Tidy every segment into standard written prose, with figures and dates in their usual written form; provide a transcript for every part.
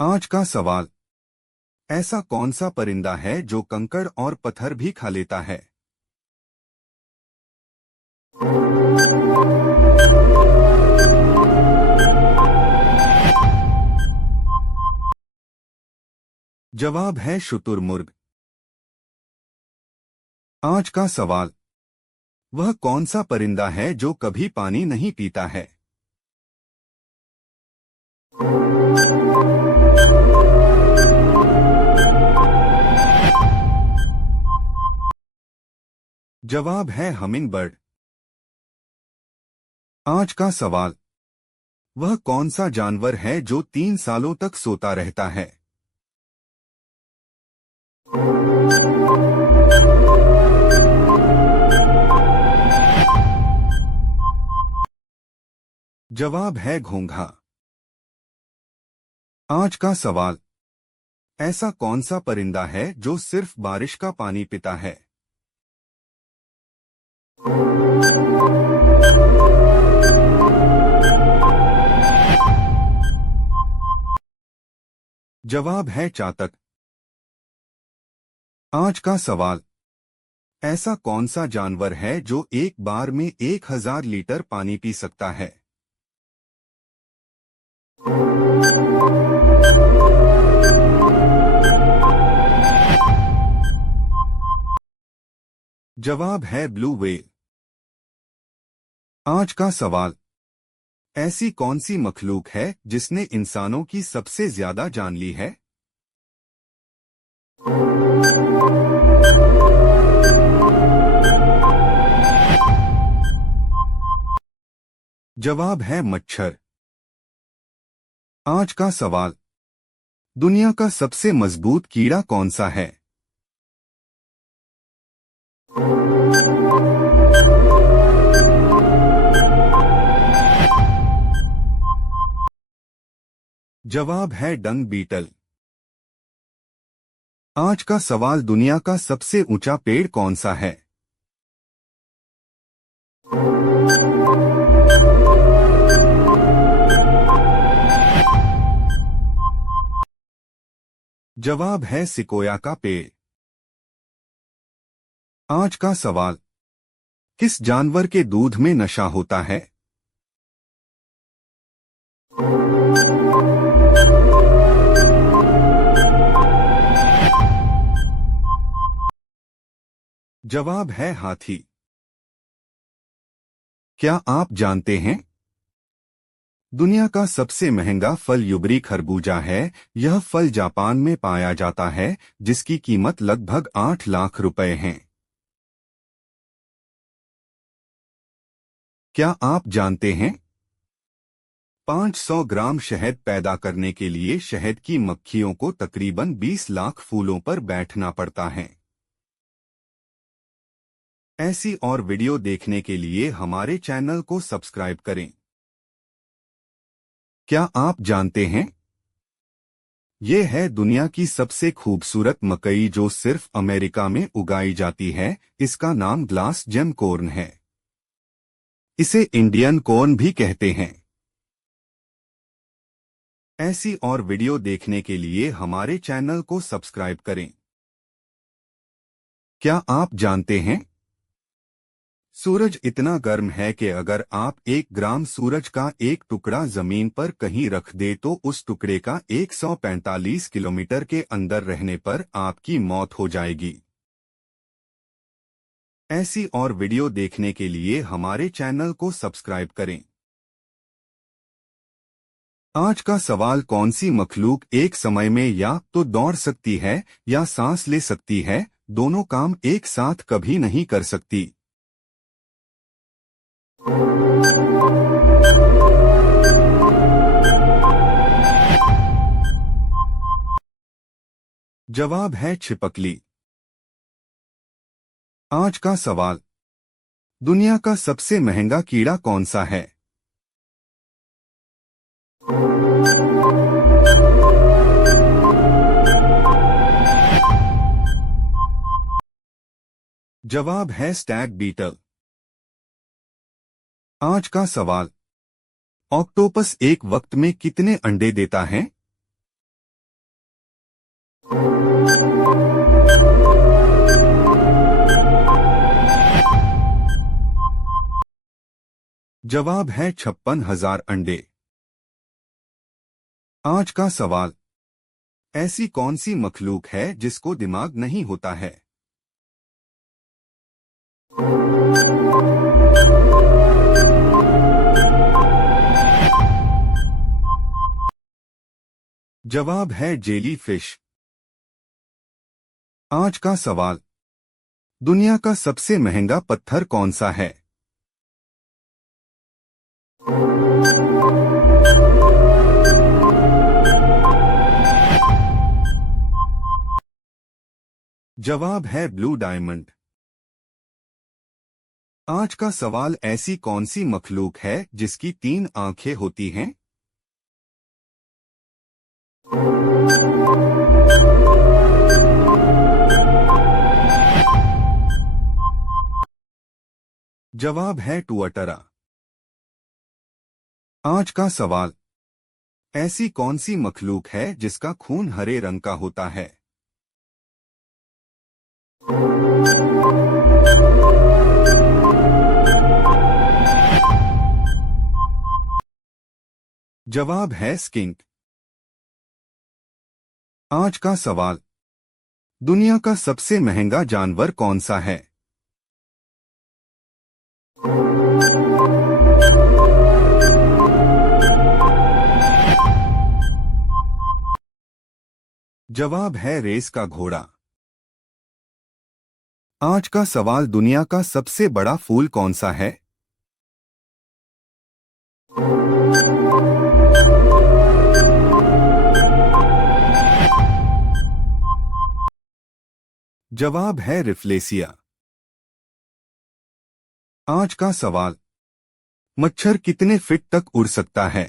आज का सवाल। ऐसा कौन सा परिंदा है जो कंकड़ और पत्थर भी खा लेता है? जवाब है शुतुरमुर्ग। आज का सवाल। वह कौन सा परिंदा है जो कभी पानी नहीं पीता है? जवाब है हमिंग बर्ड। आज का सवाल। वह कौन सा जानवर है जो 3 सालों तक सोता रहता है? जवाब है घोंघा। आज का सवाल। ऐसा कौन सा परिंदा है जो सिर्फ बारिश का पानी पीता है? जवाब है चातक। आज का सवाल। ऐसा कौन सा जानवर है जो एक बार में 1000 लीटर पानी पी सकता है? जवाब है ब्लू व्हेल। आज का सवाल। ऐसी कौन सी मखलूक है जिसने इंसानों की सबसे ज्यादा जान ली है? जवाब है मच्छर। आज का सवाल। दुनिया का सबसे मजबूत कीड़ा कौन सा है? जवाब है डंग बीटल। आज का सवाल। दुनिया का सबसे ऊंचा पेड़ कौन सा है? जवाब है सिकोया का पेड़। आज का सवाल। किस जानवर के दूध में नशा होता है? जवाब है हाथी। क्या आप जानते हैं दुनिया का सबसे महंगा फल युबरी खरबूजा है? यह फल जापान में पाया जाता है, जिसकी कीमत लगभग 8 लाख रुपए है। क्या आप जानते हैं 500 ग्राम शहद पैदा करने के लिए शहद की मक्खियों को तकरीबन 20 लाख फूलों पर बैठना पड़ता है। ऐसी और वीडियो देखने के लिए हमारे चैनल को सब्सक्राइब करें। क्या आप जानते हैं ये है दुनिया की सबसे खूबसूरत मकई जो सिर्फ अमेरिका में उगाई जाती है। इसका नाम ग्लास जेम कॉर्न है। इसे इंडियन कॉर्न भी कहते हैं। ऐसी और वीडियो देखने के लिए हमारे चैनल को सब्सक्राइब करें। क्या आप जानते हैं सूरज इतना गर्म है कि अगर आप 1 ग्राम सूरज का एक टुकड़ा जमीन पर कहीं रख दे तो उस टुकड़े का 145 किलोमीटर के अंदर रहने पर आपकी मौत हो जाएगी। ऐसी और वीडियो देखने के लिए हमारे चैनल को सब्सक्राइब करें। आज का सवाल। कौन सी मखलूक एक समय में या तो दौड़ सकती है या सांस ले सकती है, दोनों काम एक साथ कभी नहीं कर सकती? जवाब है छिपकली। आज का सवाल। दुनिया का सबसे महंगा कीड़ा कौन सा है? जवाब है स्टैग बीटल। आज का सवाल। ऑक्टोपस एक वक्त में कितने अंडे देता है? जवाब है 56,000 अंडे। आज का सवाल, ऐसी कौन सी मखलूक है जिसको दिमाग नहीं होता है? जवाब है जेली फिश। आज का सवाल, दुनिया का सबसे महंगा पत्थर कौन सा है? जवाब है ब्लू डायमंड। आज का सवाल, ऐसी कौन सी मखलूक है जिसकी 3 आंखें होती हैं? जवाब है टुअटरा। आज का सवाल, ऐसी कौन सी मखलूक है जिसका खून हरे रंग का होता है? जवाब है स्किंक। आज का सवाल, दुनिया का सबसे महंगा जानवर कौन सा है? जवाब है रेस का घोड़ा। आज का सवाल, दुनिया का सबसे बड़ा फूल कौन सा है? जवाब है रिफ्लेसिया। आज का सवाल, मच्छर कितने फीट तक उड़ सकता है?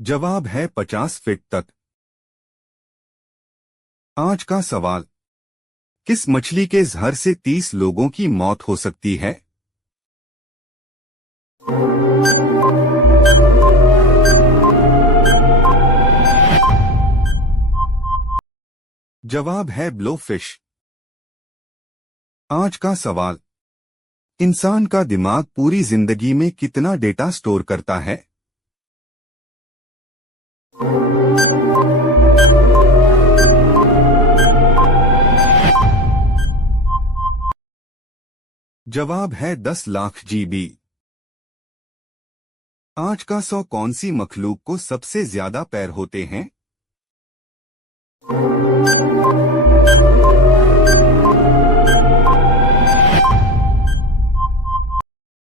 जवाब है 50 फीट तक। आज का सवाल, किस मछली के जहर से 30 लोगों की मौत हो सकती है? जवाब है ब्लोफिश। आज का सवाल, इंसान का दिमाग पूरी जिंदगी में कितना डेटा स्टोर करता है? जवाब है 10 लाख जीबी। आज का 100, कौन सी मखलूक को सबसे ज्यादा पैर होते हैं?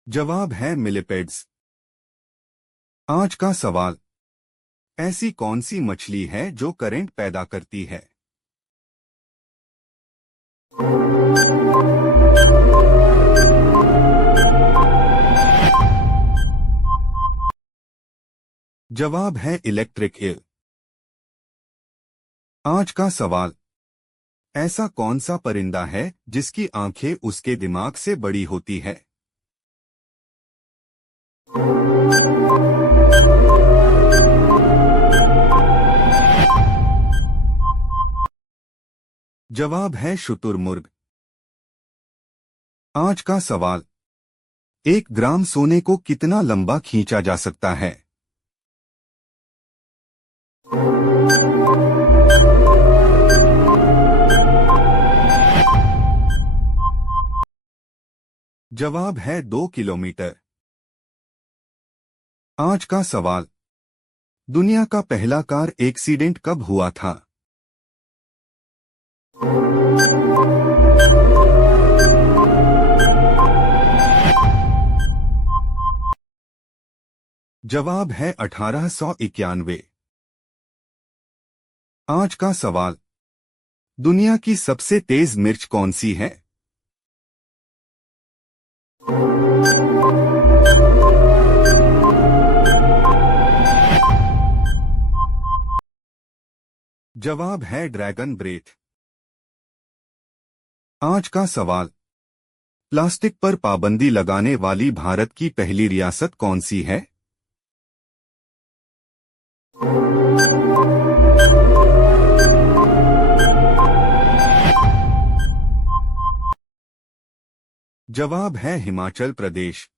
जवाब है मिलिपेड्स। आज का सवाल, ऐसी कौन सी मछली है जो करंट पैदा करती है? जवाब है इलेक्ट्रिक ईल। आज का सवाल, ऐसा कौन सा परिंदा है जिसकी आंखें उसके दिमाग से बड़ी होती है? जवाब है शुतुरमुर्ग। आज का सवाल, 1 ग्राम सोने को कितना लंबा खींचा जा सकता है? जवाब है 2 किलोमीटर। आज का सवाल, दुनिया का पहला कार एक्सीडेंट कब हुआ था? जवाब है 1891। आज का सवाल, दुनिया की सबसे तेज मिर्च कौन सी है? जवाब है ड्रैगन ब्रेथ। आज का सवाल, प्लास्टिक पर पाबंदी लगाने वाली भारत की पहली रियासत कौन सी है? जवाब है हिमाचल प्रदेश।